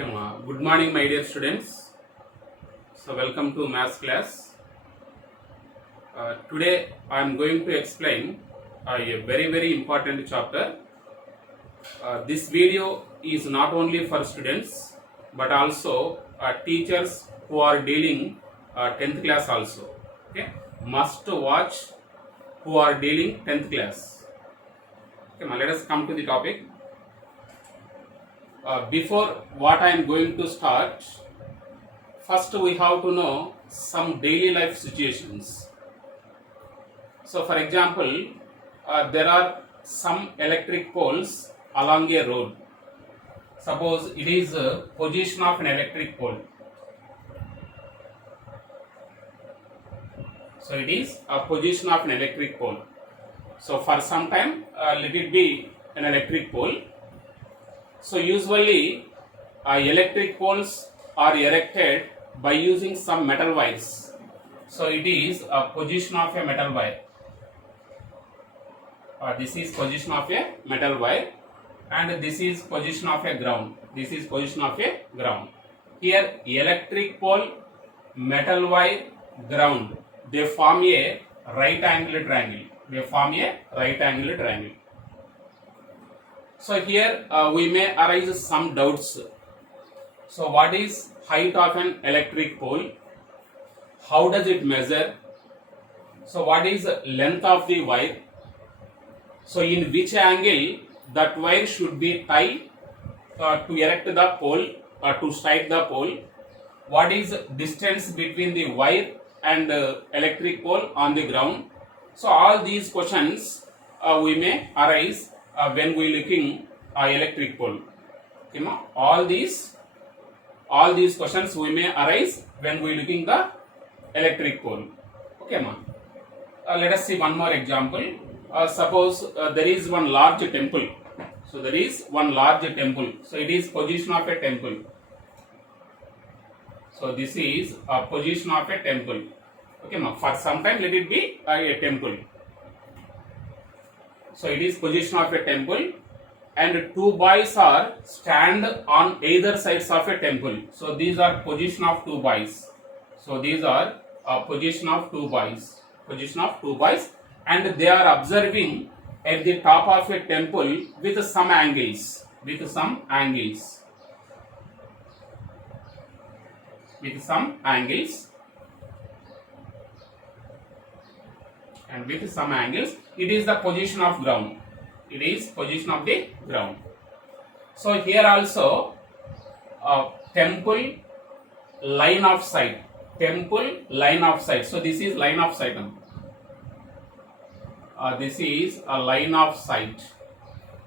Good morning, my dear students. So, welcome to maths class. Today, I am going to explain a very important chapter. This video is not only for students, but also teachers who are dealing 10th class also. Okay, must watch who are dealing 10th class. Okay, now let us come to the topic. Before what I am going to start, first we have to know some daily life situations. So for example, there are some electric poles along a road. Suppose it is a position of an electric pole. So it is a position of an electric pole. So for some time, let it be an electric pole. So usually electric poles are erected by using some metal wires. So it is a position of a metal wire. This is position of a metal wire, and this is position of a ground. This is position of a ground. Here electric pole, metal wire, ground, they form a right angle triangle. They form a right angle triangle. So here we may arise some doubts. So what is height of an electric pole? How does it measure? So what is length of the wire? So in which angle that wire should be tied to erect the pole, to strike the pole? What is distance between the wire and electric pole on the ground? So all these questions we may arise when we looking electric pole. Okay, ma? All these questions we may arise when we looking the electric pole. Okay, ma? Let us see one more example. Suppose there is one large temple. So there is one large temple. So it is position of a temple. So this is a position of a temple. Okay, ma? For some time let it be a temple. So it is position of a temple, and two boys are stand on either sides of a temple. So these are position of two boys. So these are position of two boys. Position of two boys, and they are observing at the top of a temple with some angles. With some angles. With some angles. And with some angles, it is the position of ground. It is position of the ground. So here also temple line of sight. Temple line of sight. So this is line of sight. This is a line of sight.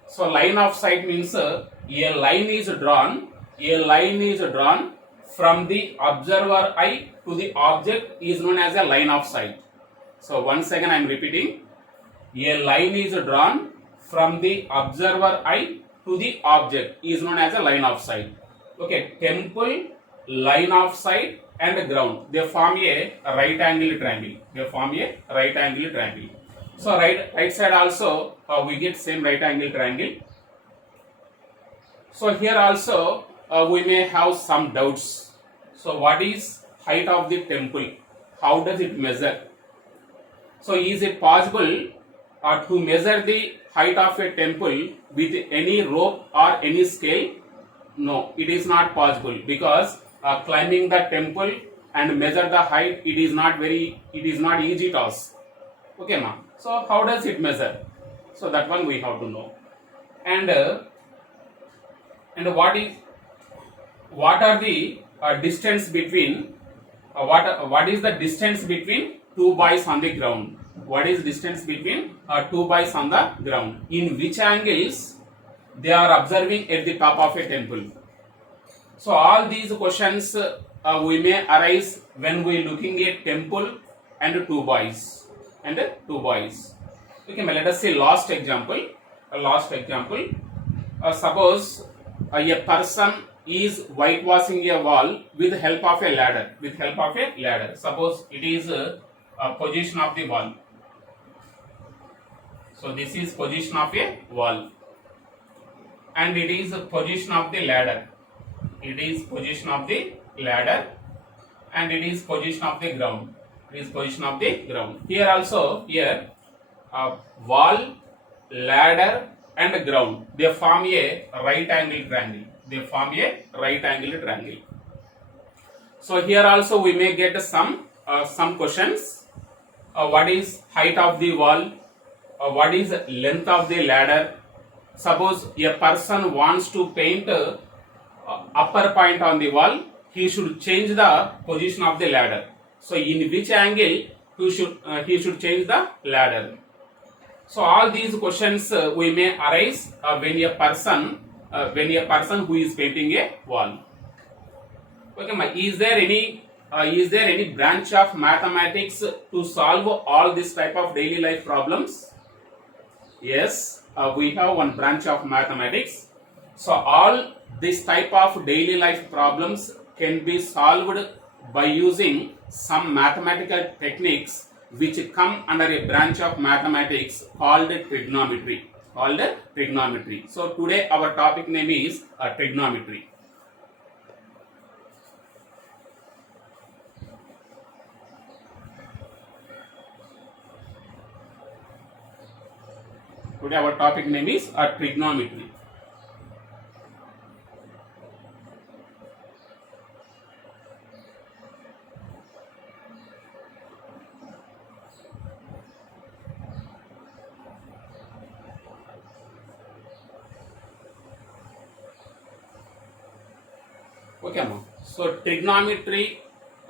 So line of sight means a line is drawn. A line is drawn from the observer eye to the object is known as a line of sight. So once again I am repeating, a line is drawn from the observer eye to the object is known as a line of sight. Okay, temple, line of sight and ground, they form a right angle triangle. They form a right angle triangle. So right side also we get same right angle triangle. So here also we may have some doubts. So what is height of the temple? How does it measure? So is it possible to measure the height of a temple with any rope or any scale? No, it is not possible, because climbing the temple and measure the height, it is not easy task. Okay, ma? So how does it measure? So that one we have to know. And what are the distance between what is the distance between two boys on the ground? What is distance between two boys on the ground? In which angles they are observing at the top of a temple? So all these questions we may arise when we looking at temple and two boys. Okay, let us see last example. Suppose a person is whitewashing a wall with help of a ladder. Suppose it is a position of the wall. So this is position of a wall, and it is a position of the ladder. it is position of the ladder, and it is position of the ground. It is position of the ground. Here also, here wall, ladder and ground, they form a right angle triangle. They form a right angle triangle. So here also we may get some questions. What is height of the wall? What is length of the ladder? Suppose a person wants to paint upper point on the wall, he should change the position of the ladder. So in which angle he should change the ladder? So all these questions we may arise when a person who is painting a wall. Okay, is there any branch of mathematics to solve all this type of daily life problems? Yes, we have one branch of mathematics. So all this type of daily life problems can be solved by using some mathematical techniques which come under a branch of mathematics called trigonometry. So today our topic name is trigonometry. Today our topic name is trigonometry. Okay, so trigonometry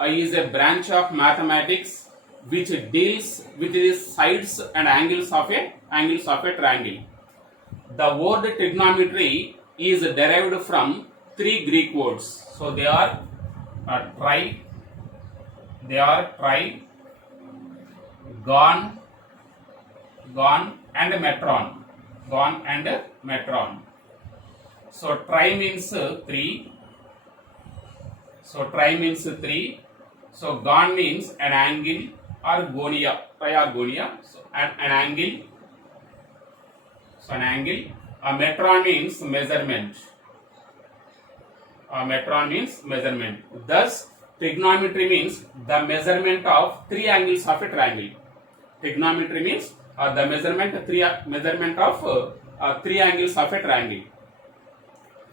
is a branch of mathematics which deals with the sides and angles of a triangle. The word trigonometry is derived from three Greek words. So they are tri, gon and metron. So tri means three. So tri means three. So gon means an angle or gonia, trigonia. So an angle. So an angle. Metron means measurement. Thus, trigonometry means the measurement of three angles of a triangle. Trigonometry means the measurement of three angles of a triangle.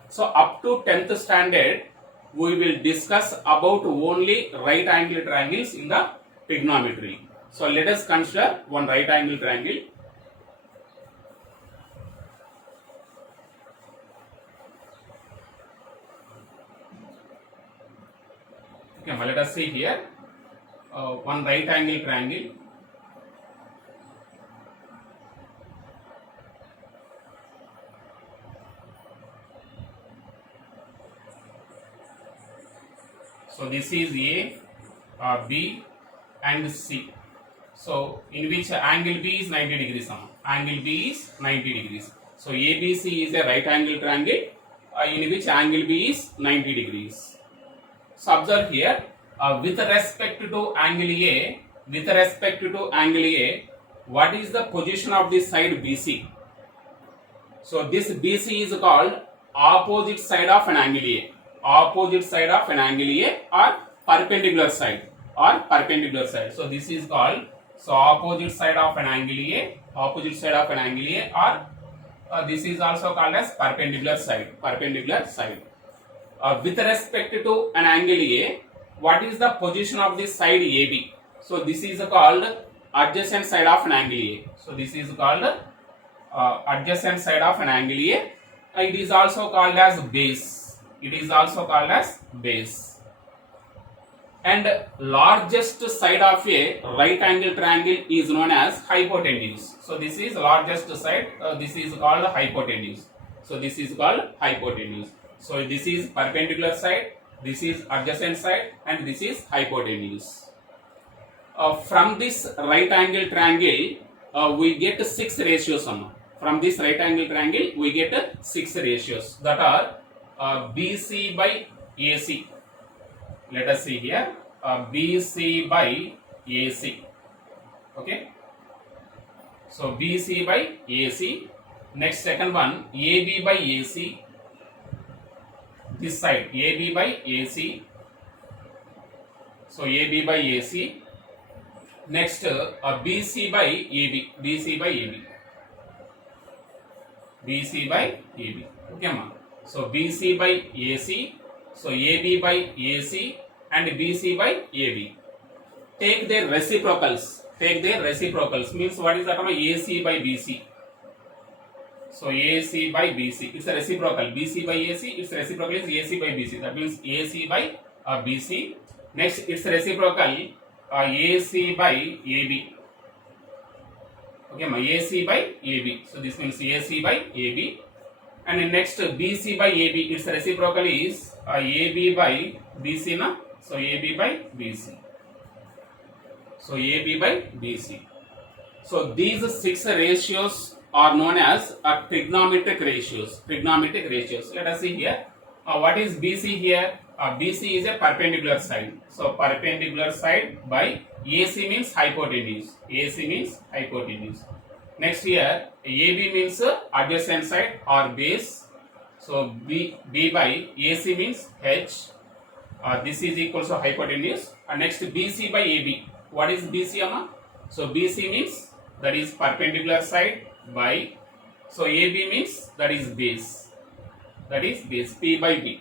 So up to 10th standard, we will discuss about only right angle triangles in the trigonometry. So let us consider one right angle triangle. Okay, let us see here one right angle triangle. So this is A, B and C. So in which angle B is 90 degrees. Angle B is 90 degrees. So ABC is a right angle triangle in which angle B is 90 degrees. So observe here, with respect to angle A, what is the position of the side BC? So this BC is called opposite side of an angle A. Opposite side of an angle A or perpendicular side. So this is called opposite side of an angle A, or this is also called as perpendicular side. With respect to an angle A, what is the position of the side AB? So this is called adjacent side of an angle A. So this is called adjacent side of an angle A. It is also called as base. And largest side of a right angle triangle is known as hypotenuse. So this is largest side. This is called hypotenuse. So this is perpendicular side, this is adjacent side, and this is hypotenuse. From this right angle triangle, we get 6 ratios. From this right angle triangle, we get 6 ratios that are BC by AC. Let us see here, BC by AC. Okay. So BC by AC. Next, second one, AB by AC. this side AB by AC. So AB by AC. Next BC by AB. BC by AB. BC by AB. Okay, ma. So BC by AC. So AB by AC and BC by AB. Take their reciprocals. Take their reciprocals means what is that? AC by BC. So AC by BC. It's a reciprocal. BC by AC. Its reciprocal is AC by BC. That means AC by BC. Next, its reciprocal AC by AB. Okay, ma. AC by AB. So this means AC by AB. And next BC by AB. Its reciprocal is AB by BC na. So AB by BC. So AB by BC. So these 6 ratios are known as trigonometric ratios. Trigonometric ratios. Let us see here. What is BC here? BC is a perpendicular side. So perpendicular side by AC means hypotenuse. AC means hypotenuse. Next here AB means adjacent side or base. So B by AC means H. This is equal to hypotenuse. Next BC by AB. What is BC, amma? So BC means that is perpendicular side by. So AB means that is base. That is base P by B.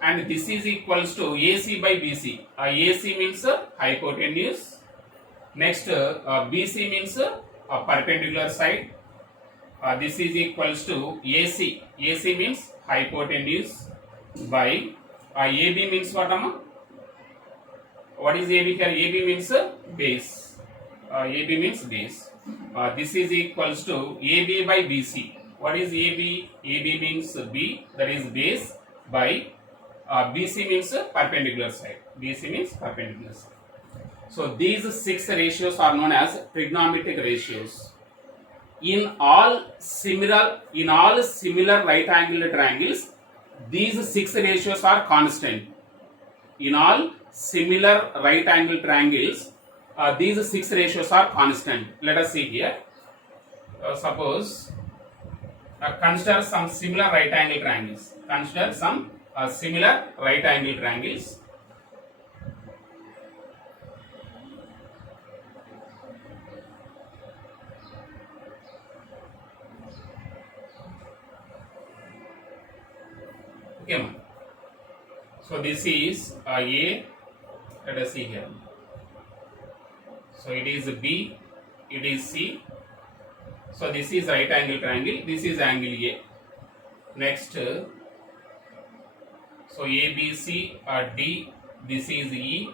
And this is equals to AC by BC. AC means hypotenuse. Next BC means perpendicular side. This is equals to AC. AC means hypotenuse by AB means what, amma? What is AB here? AB means base. AB means base. This is equals to AB by BC. What is AB? AB means B, that is base, by BC means perpendicular side. BC means perpendicular side. So these 6 ratios are known as trigonometric ratios. In all similar right angled triangles, these 6 ratios are constant. In all similar right angle triangles, these 6 ratios are constant. Let us see here. Suppose consider some similar right angle triangles. Consider some similar right angle triangles. Okay, ma. So this is A. Let us see here. So it is B, it is C. So this is right angle triangle, this is angle A. Next, so ABC D, this is E,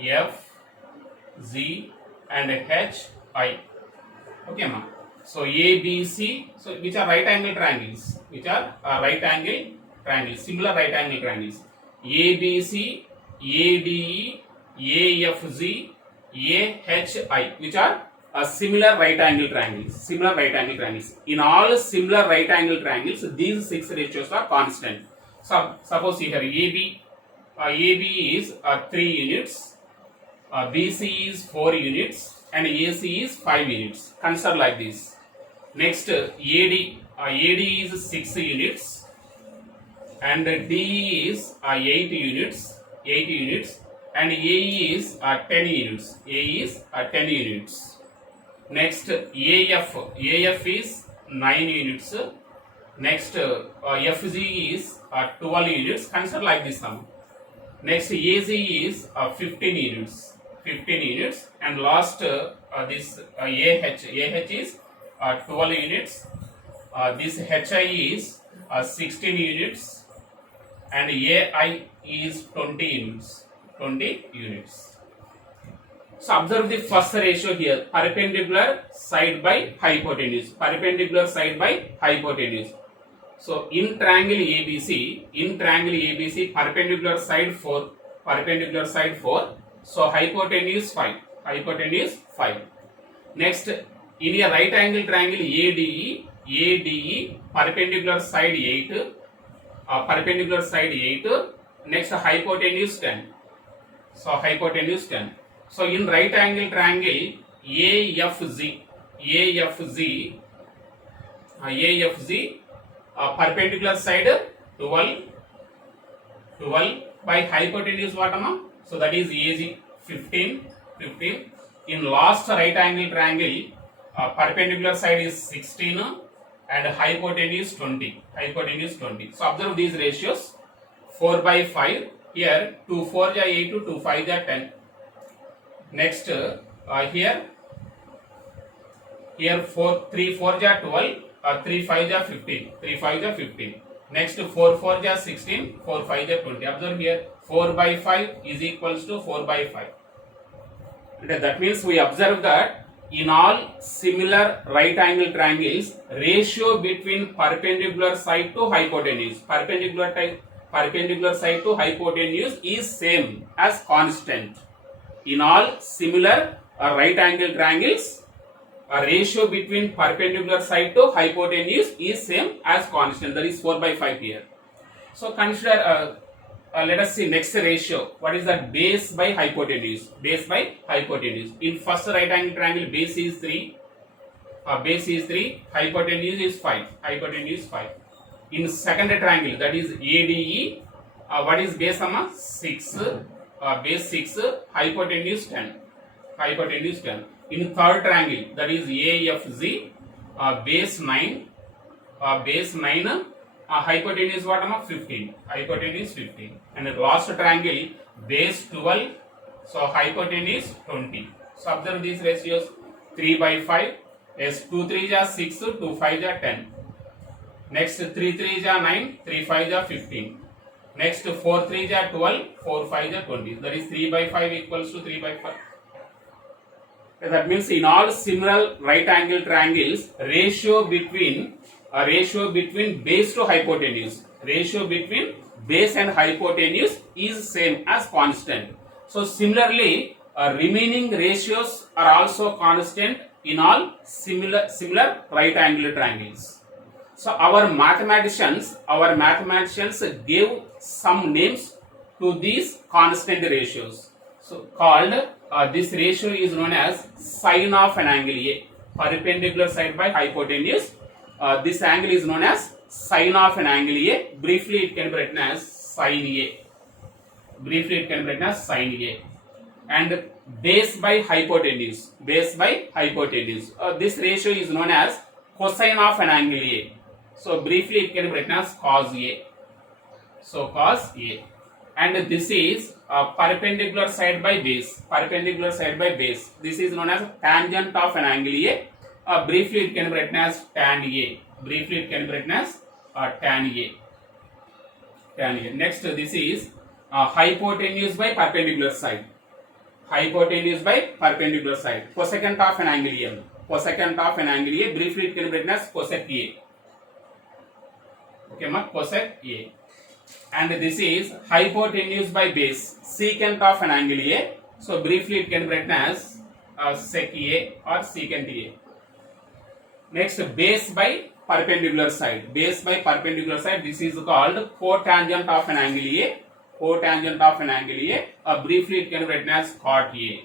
F, Z and H, I. Okay, ma. So ABC, so which are right angle triangles, similar right angle triangles. ABC, ADE, AFZ, AHI, which are similar right angle triangles. In all similar right angle triangles, these 6 ratios are constant. So suppose here AB is 3 units, BC is 4 units, and AC is 5 units. Consider like this. Next AD is 6 units, and DE is 8 units, and AE is 10 units. Next AF is 9 units. Next FG is 12 units. Consider like this sum. Next AZ is 15 units, and last this AH is 12 units. This HI is 16 units, and AI is 20 units. So observe the first ratio here, perpendicular side by hypotenuse. So in triangle ABC, perpendicular side 4. So hypotenuse 5. Next, in a right angle triangle ADE, perpendicular side 8. Next, hypotenuse 10. So hypotenuse 10. So in right angle triangle AFZ, perpendicular side 12 by hypotenuse what amount? So that is AG 15. In last right angle triangle, perpendicular side is 16 and hypotenuse 20. So observe these ratios. 4 by 5. Here 2 4 ja 8, 2 5 ja 10. Next here 4 3 4 ja 12, 3 5 ja 15. Next 4 4 ja 16, 4 5 ja 20. Observe here 4 by 5 is equals to 4 by 5. And that means we observe that in all similar right angle triangles, ratio between perpendicular side to hypotenuse, perpendicular side to hypotenuse is same as constant. In all similar right angle triangles, a ratio between perpendicular side to hypotenuse is same as constant. That is 4 by 5 here. So consider, let us see next ratio. What is that? Base by hypotenuse. In first right angle triangle, base is 3. Hypotenuse is 5. In second triangle, that is ADE, what is base? 6. Base 6. Hypotenuse 10. In third triangle, that is AFZ, base 9. Hypotenuse what? 15. And the last triangle, base 12. So hypotenuse 20. So observe these ratios. 3 by 5. Yes, 2 3 ja 6, 2 5 ja 10. Next 3 3 ja 9, 3 5 ja 15. Next 4 3 ja 12, 4 5 ja 20. That is 3 by 5 equals to 3 by 5. That means in all similar right angle triangles, ratio between base to hypotenuse, ratio between base and hypotenuse is same as constant. So similarly, remaining ratios are also constant in all similar right angle triangles. So our mathematicians gave some names to these constant ratios. So called this ratio is known as sine of an angle A, perpendicular side by hypotenuse. This angle is known as sine of an angle A. Briefly, it can be written as sine A. And base by hypotenuse. This ratio is known as cosine of an angle A. So briefly, it can be written as cos A. So cos A. And this is perpendicular side by base. This is known as tangent of an angle A. Briefly, it can be written as tan A. Next, this is hypotenuse by perpendicular side. Cosecant of an angle A. Briefly, it can be written as cosec A. Okay, cosec A. And this is hypotenuse by base, secant of an angle A. So briefly, it can be written as sec A or secant A. Next, base by perpendicular side. This is called cotangent of an angle A. Briefly, it can be written as cot A.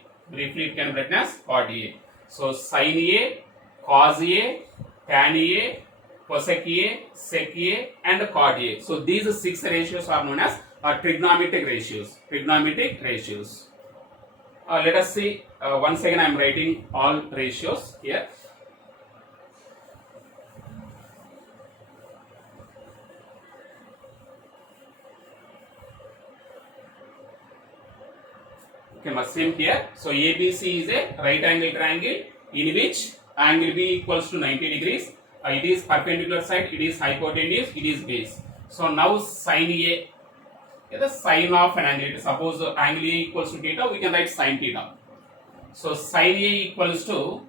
So sin A, cos A, tan A, cosec A, sec A, and cot A. So these 6 ratios are known as trigonometric ratios. Let us see. Once again, I am writing all ratios here. Okay, same here. So ABC is a right angle triangle in which angle B equals to 90 degrees. It is perpendicular side, it is hypotenuse, it is base. So now sin A, the sine of an angle. Suppose angle A equals to theta, we can write sin theta. So sin A equals to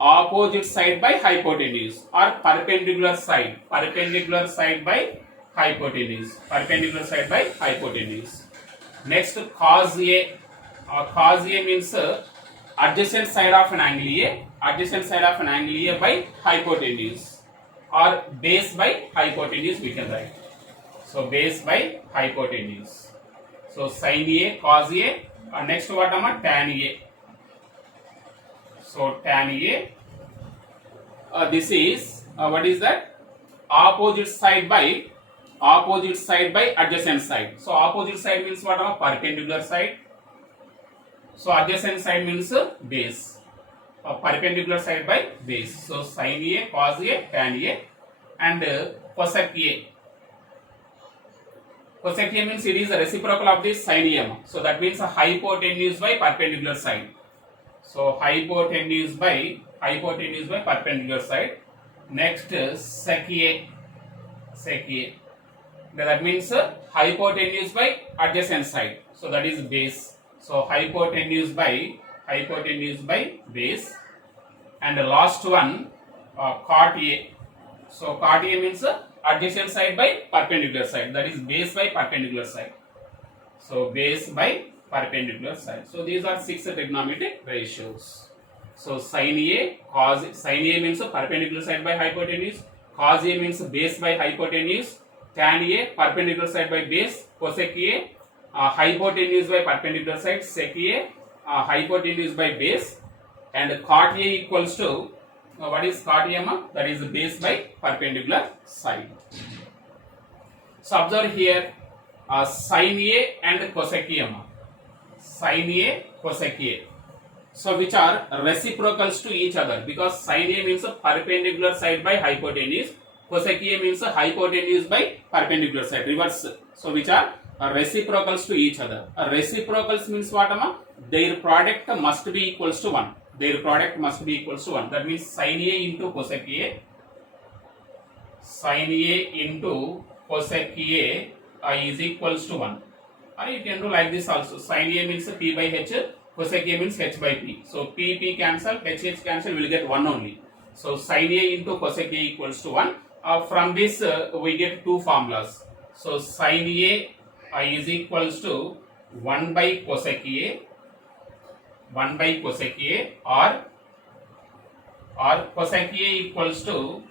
opposite side by hypotenuse or perpendicular side by hypotenuse. Next, cos A. Cos A means adjacent side of an angle A. By hypotenuse or base by hypotenuse we can write. So base by hypotenuse. So sin A, cos A. Next what tan A. So tan A. This is what is that? opposite side by adjacent side. So opposite side means what? Perpendicular side. So adjacent side means base. Perpendicular side by base. So sin A, cos A, tan A, and cosec A. Cosec A means it is a reciprocal of this sin A. So that means a hypotenuse by perpendicular side. So hypotenuse by perpendicular side. Next sec A. That means hypotenuse by adjacent side. So that is base. So hypotenuse by base. And the last one cot A. So cot A means adjacent side by perpendicular side. That is base by perpendicular side. So base by perpendicular side. So these are 6 trigonometric ratios. So sin A means perpendicular side by hypotenuse. Cos A means base by hypotenuse. Tan A perpendicular side by base. Cosec A hypotenuse by perpendicular side. Sec A hypotenuse by base. And cot A equals to what is cot A? That is base by perpendicular side. So observe here sin A and cosec A. Sin A, cosec A. So which are reciprocals to each other, because sin A means perpendicular side by hypotenuse. Cosec A means hypotenuse by perpendicular side. Reverse. So which are reciprocals to each other. Reciprocals means what? Their product must be equals to 1. Their product must be equals to 1. That means sin A into cosec A. Sin A into cosec A is equals to 1. Or you can do like this also. Sin A means P by H. Cosec A means H by P. So P cancel, H cancel, we will get 1 only. So sin A into cosec A equals to 1. From this we get 2 formulas. So sin A is equals to 1 by cosec A, or cosec A equals to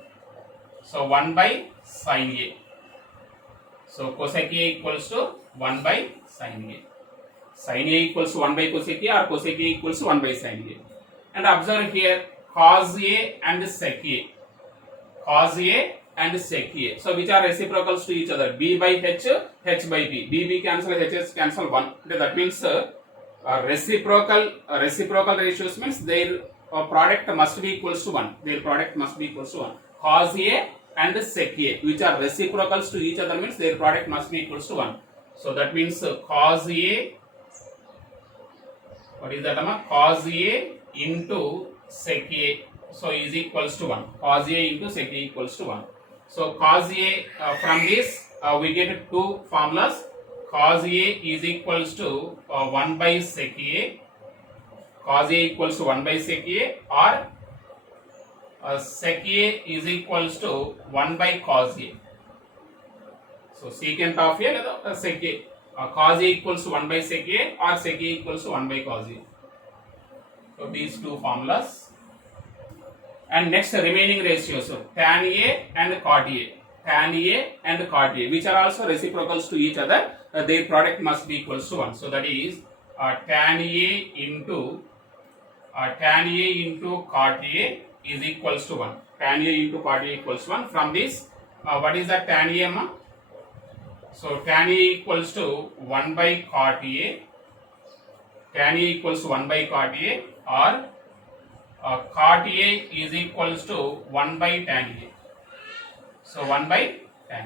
1 by sin A. So cosec A equals to 1 by sin A. Sin A equals to 1 by cosec A, or cosec A equals to 1 by sin A. And observe here cos A and sec A. Cos A and sec A. So which are reciprocals to each other? B by H, H by B. B cancel, H cancel 1. That means reciprocal ratios means their product must be equals to 1. Their product must be equals to 1. Cos A and sec A, which are reciprocals to each other, means their product must be equals to 1. So that means cos A, what is that? Cos A into sec A, so is equals to 1. Cos A into sec A equals to 1. So cos A, from this we get 2 formulas. Cos A is equals to 1 by sec A. Cos A equals to 1 by sec A, or sec A is equals to 1 by cos A. So secant of A, sec A. Cos A equals to 1 by sec A, or sec A equals to 1 by cos A. So these 2 formulas. And next remaining ratios, so tan A and cot A. Tan A and cot A, which are also reciprocals to each other, their product must be equals to 1. So that is tan A into cot A is equals to 1. Tan A into cot A equals to 1. From this, what is that tan A? So tan A equals to 1 by cot A. Tan A equals to 1 by cot A, or cot A is equals to 1 by tan A. So 1 by tan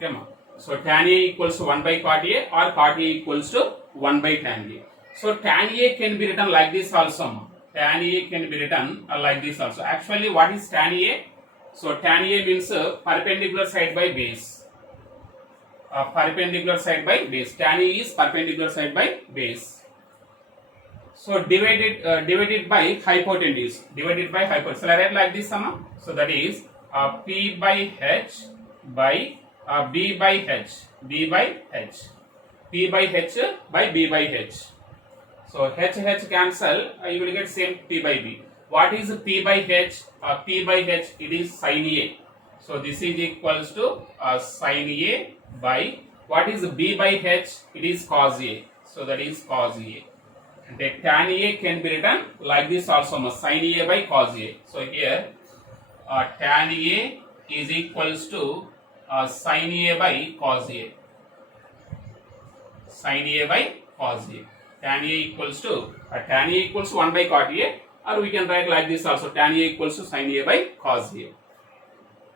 A. Okay, so tan A equals to 1 by cot A, or cot A equals to 1 by tan A. So tan A can be written like this also. Tan A can be written like this also. Actually, what is tan A? So tan A means perpendicular side by base. Perpendicular side by base. Tan A is perpendicular side by base. So divided by hypotenuse. Divided by hypotenuse. So I write like this sum. So that is P by H by B by H. B by H. P by H by B by H. So H cancel. You will get same P by B. What is P by H? P by H, it is sin A. So this is equals to sin A by, what is B by H? It is cos A. So that is cos A. The tan A can be written like this also, sin A by cos A. So here tan A is equals to sin A by cos A. Sin A by cos A. Tan A equals to 1 by cot A, or we can write like this also, tan A equals to sin A by cos A.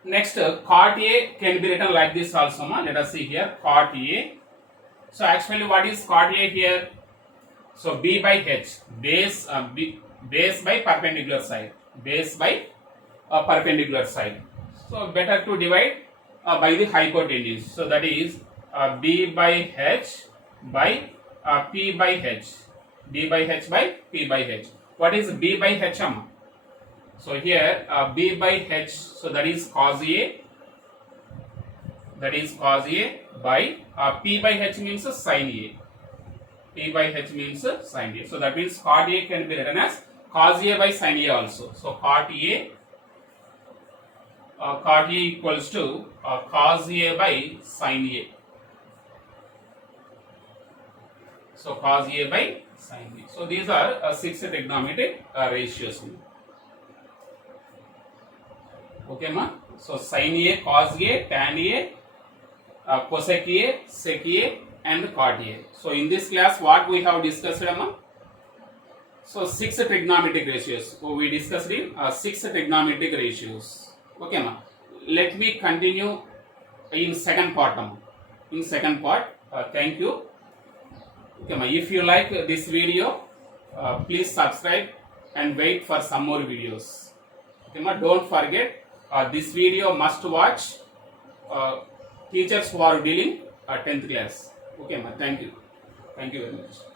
Next, cot A can be written like this also. Let us see here, cot A. So actually what is cot A here? So b by h, base by perpendicular side, base by perpendicular side. So better to divide by the hypotenuse. So that is b by h by p by h, b by h by p by h. What is b by h? So here b by h, so that is cos A, that is cos A by p by h means sin A. P by h means sin A. So that means cot A can be written as cos A by sin A also. So cot A equals to cos A by sin A. So cos A by sin A. So these are 6 trigonometric ratios. Okay, ma. So sin A, cos A, tan A, cosec A, sec A, and cot A. So in this class, what we have discussed, so 6 trigonometric ratios. So we discussed in 6 trigonometric ratios. Okay, ma. Let me continue in second part. In second part, thank you. Okay, ma. If you like this video, please subscribe and wait for some more videos. Okay, ma. Don't forget, this video must watch teachers who are dealing 10th class. Okay, ma. Thank you. Thank you very much.